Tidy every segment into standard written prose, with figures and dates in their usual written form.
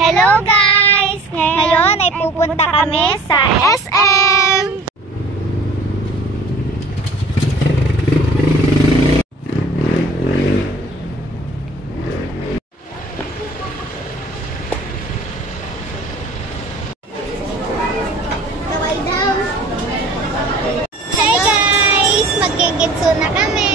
Hello guys! Ngayon ay pupunta kami sa SM! Hey guys! Magkikitsu na kami!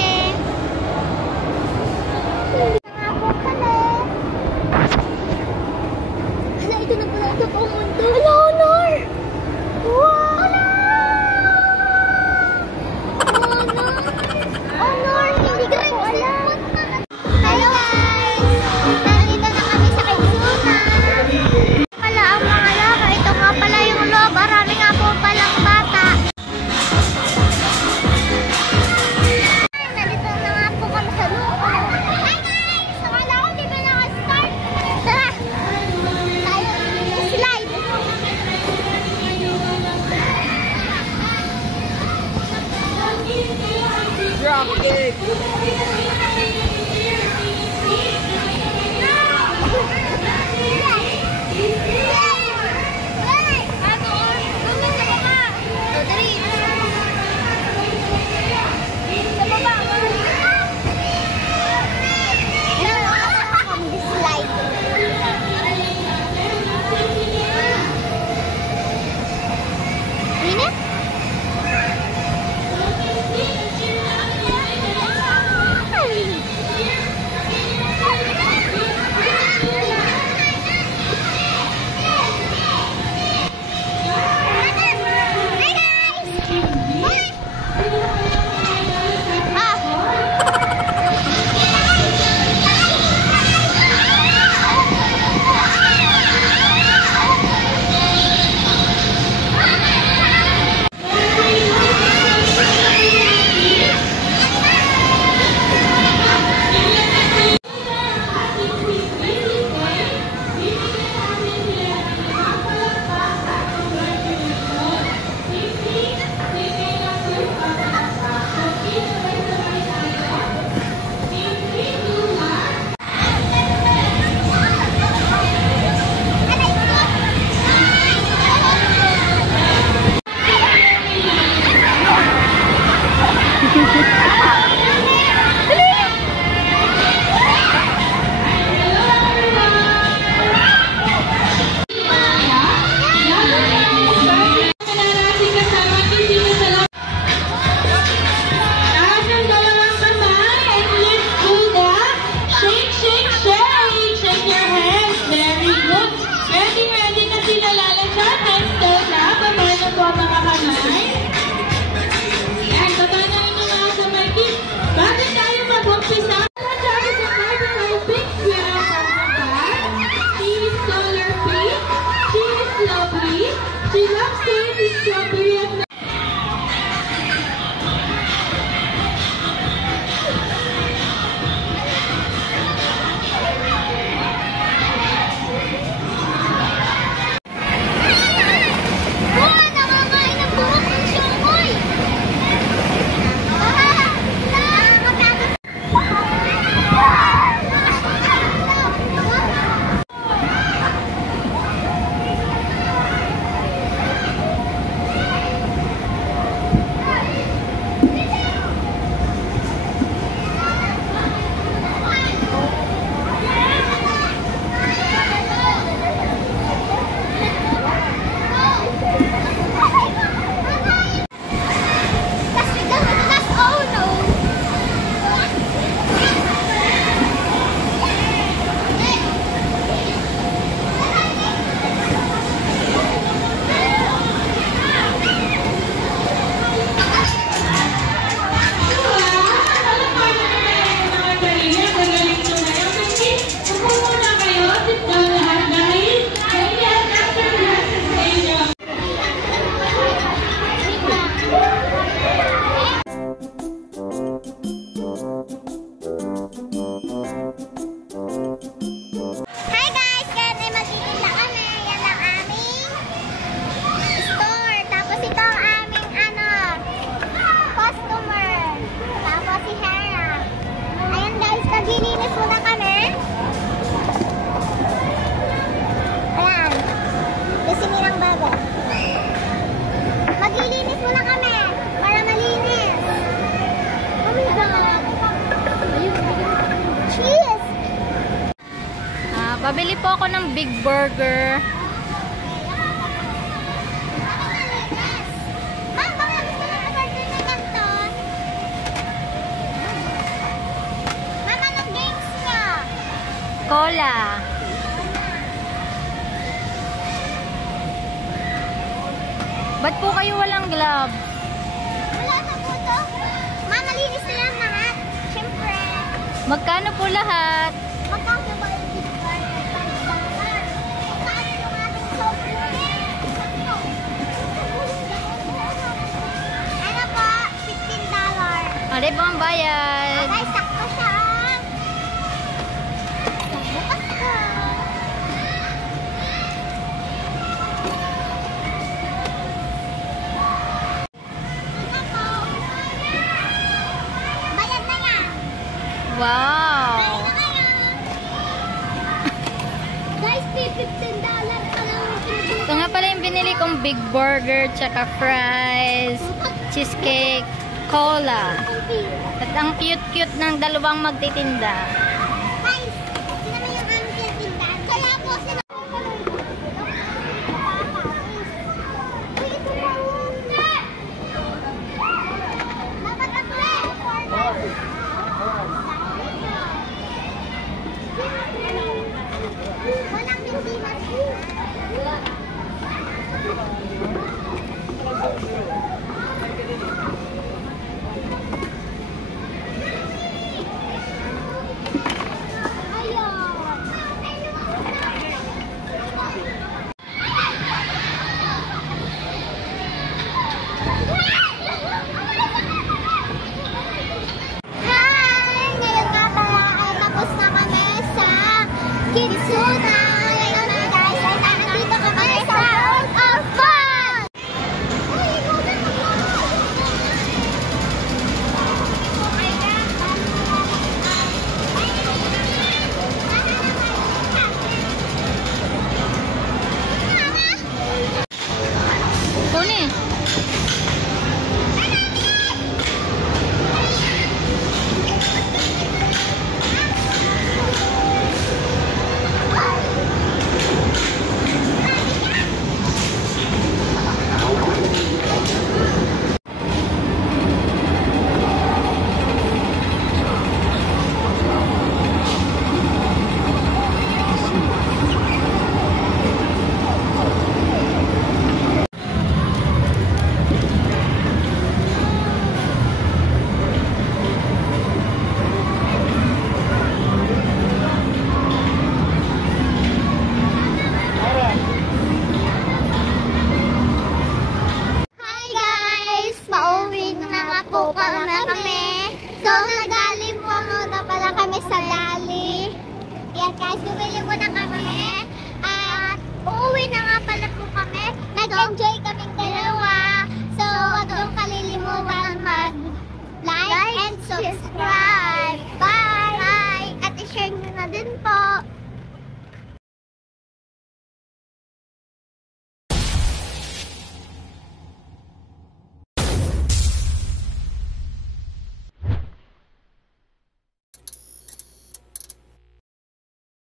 po ako ng big burger. Ma'am, baka gusto na order na ganito. Ma'am, anong drinks niya? Cola. Ba't po kayo walang gloves? Wala na po to. Ma'am, malinis na lang lahat. Siyempre. Magkano po lahat? Magkano ba yung big burger? Magkano yung ating soft drink? Ano po? $15. Ano ba ang bayad? Ay, sakto siya. Bukas ko. Ito po. Bayad na yan. Wow! Bayad na kayo. Guys, $15 pa lang yung pinili. Ito nga pala yung binili kong big burger, tsaka fries, cheesecake, cola. At ang cute-cute ng dalawang magtitinda. Guys, sino mo yung aming pinatindahan? Kaya po sila. Uy, ito po. Dapat ako eh. Walang hindi Hi! Ngayon nga pala ay tapos na kami sa Kitsuna. Ngayon guys ay nandito kami sa World of Fun! Kunin! Hi guys! Pauwi na nga po kami. So, nagaling po muna pala kami sa Dali. Yan guys, bumili po na kami. At uuwi na nga pala po kami. Nag-enjoy kaming